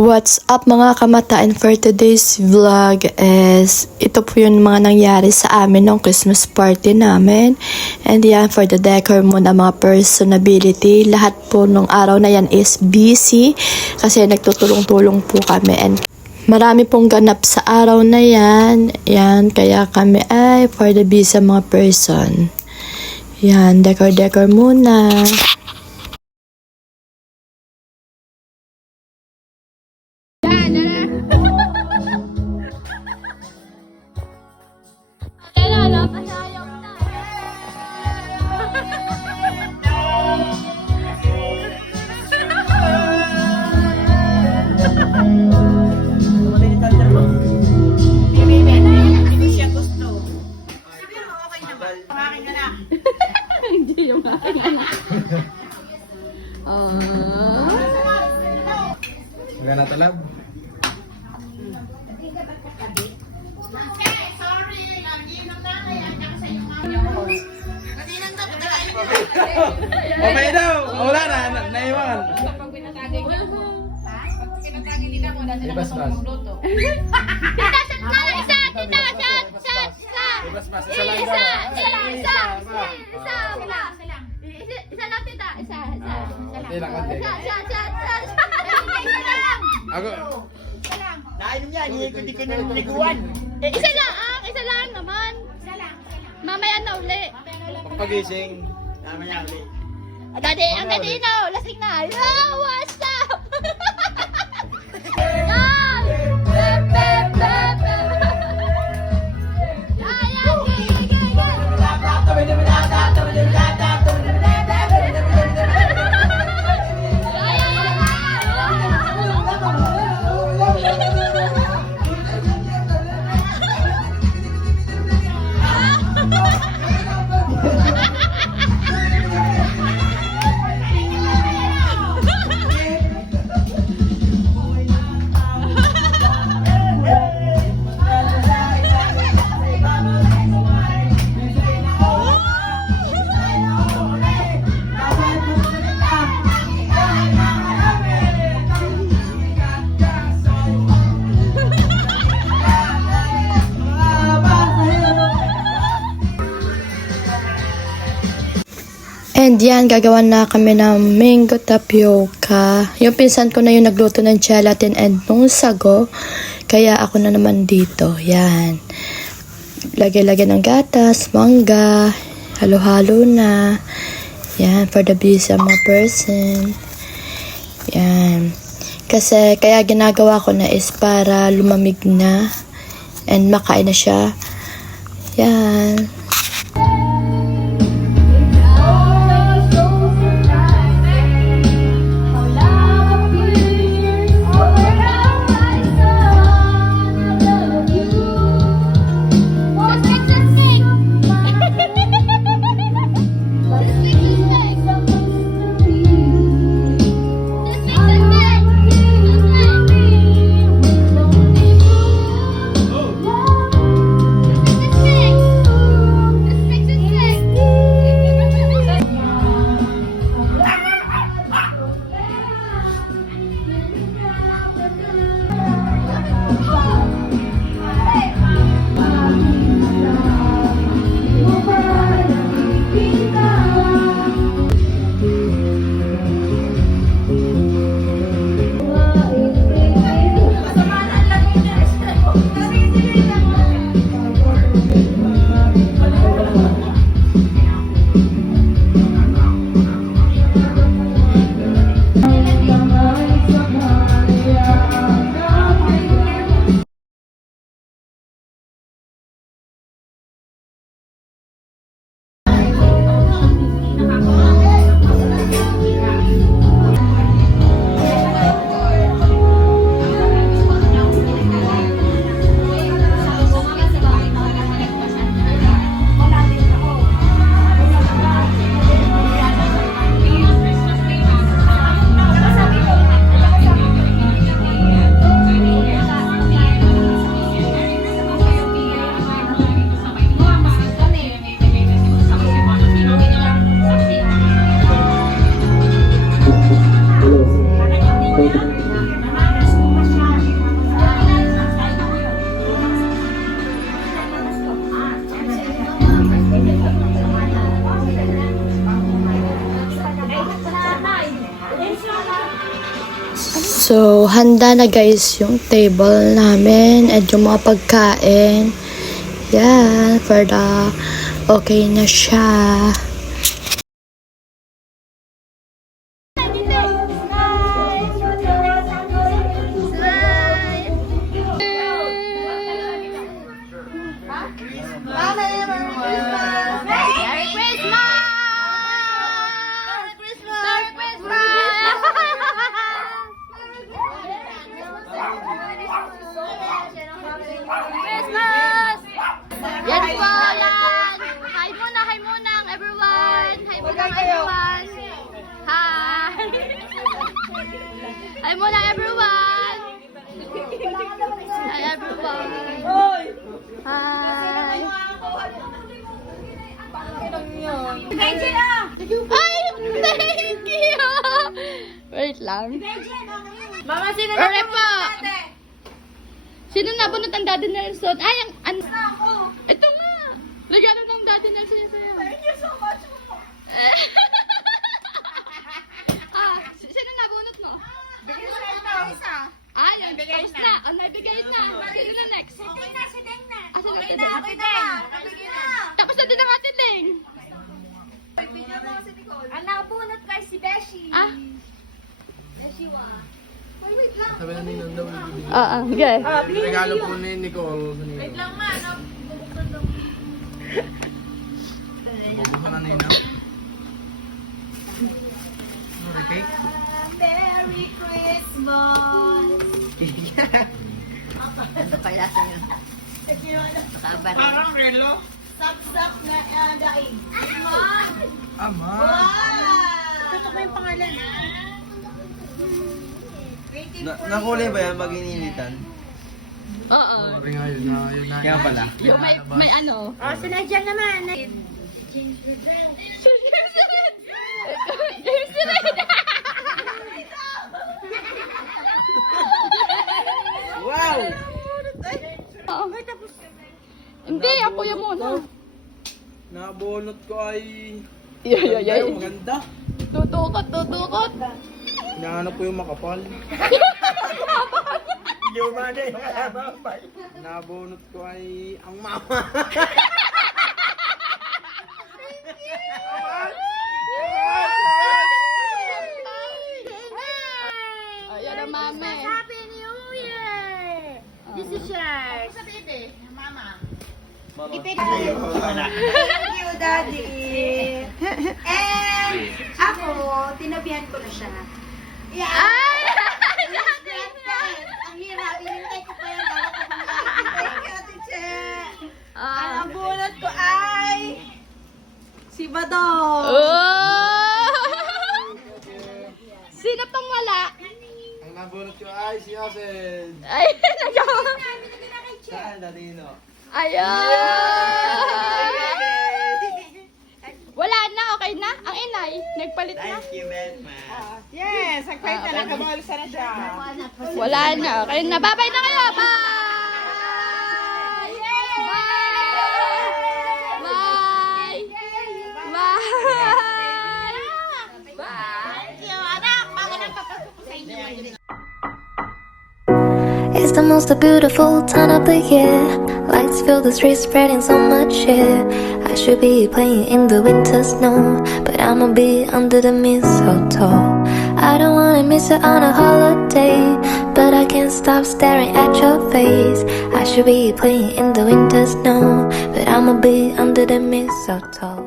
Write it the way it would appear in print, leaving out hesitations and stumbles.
What's up mga kamata, and for today's vlog is ito po yung mga nangyari sa amin nung Christmas party namin. And yan, for the decor muna, mga personability, lahat po nung araw na yan is busy kasi nagtutulong-tulong po kami, and marami pong ganap sa araw na yan. Yan, kaya kami ay for the busy mga person. Yan, decor muna. Hindi yung aking anak. Magana talab. Okay daw. Wala na. Naiwan. Pag pinatagay niya mo. Pag pinatagay nila mo, wala sila Ibas-bas. magluto. Ibas-bas. Isa lang daw. Konti lang, konti. Ako. Nainom niya, hindi ko naliguan. Isa lang naman. Mamaya na uli. Pagpagising. Tama niya, ulit. Ang daddy na, lasing na. Yo, what's up? Yan! Pep, pep, pep, pep. Ayan, gigigigig. And yan, gagawa na kami ng mango tapioca. Yung pinsan ko na yung nagluto ng gelatin and nung sago. Kaya ako na naman dito. Yan. Lagay-lagay ng gatas, mangga, halo-halo na. Yan, for the busy mga person. Yan. Kasi, kaya ginagawa ko na is para lumamig na and makain na siya. Yan. So, handa na guys yung table namin and yung mga pagkain. Yan, for the okay na siya. Yan po, yan! Hi muna, everyone! Hi muna, everyone! Hi! Hi muna, everyone! Hi, everyone! Hi! Thank you! Ay! Thank you! Wait lang. Mama, sino na po? Sino nabunot ang Daddy Nelson? Ay, ang... Ito nga! Regalo ng Daddy Nelson yung sa'yo. Thank you so much po! Sino nabunot mo? Bigay na isa. Ay, tapos na. Ang nabigay na. Sino na next? Si Deng na. Si Deng. Tapos na din ang Ate Deng. Ang nakabunot kay si Beshi. Beshi wa. Wait lang. Sabi na ninong daw. Okay. Regalo po ni Nicole. Wait lang ma. Bubuksan na ninong. Okay. Merry Christmas. Parang relo. Sap-sap na daig. Ama. Tutok mo yung pangalan. Nakulay ba yan pag ininitan? Oo. Sorry nga yun na. Kaya pala. Yung may ano. Oh, sinadya naman. Wow! Hindi, ako yung muna. Nabunot ko ay... Yay. Maganda. Tutukot. Hinahanap ko yung makapal. Luma na yung kalababay. Nabunot ko ay ang mama. Ayan ang mami. Happy New Year! This is yours. Sa baby, mama. Thank you, Daddy. And ako, tinabihan ko na siya. Yeah. Ay! Ang hirap, hinintay ko pa yan bago ko pang thank you, Ate Che. Ang bunot ko ay si Badong. Sino pang wala? Ang nabunot ko ay si Asen. Ay, nagawa. Saan dati no? Ayan! Wala na, okay na? Ang inay, nagpalit na. Thank you, Batman. Yes, nagpalit na lang. Kabalsa na siya. Wala na, okay na. Bye-bye na kayo! Bye! Bye! Bye! Bye! Bye! It's the most beautiful time of the year. Lights fill the streets, spreading so much cheer. I should be playing in the winter snow, but I'ma be under the mistletoe. I don't wanna miss it on a holiday, but I can't stop staring at your face. I should be playing in the winter snow, but I'ma be under the mistletoe.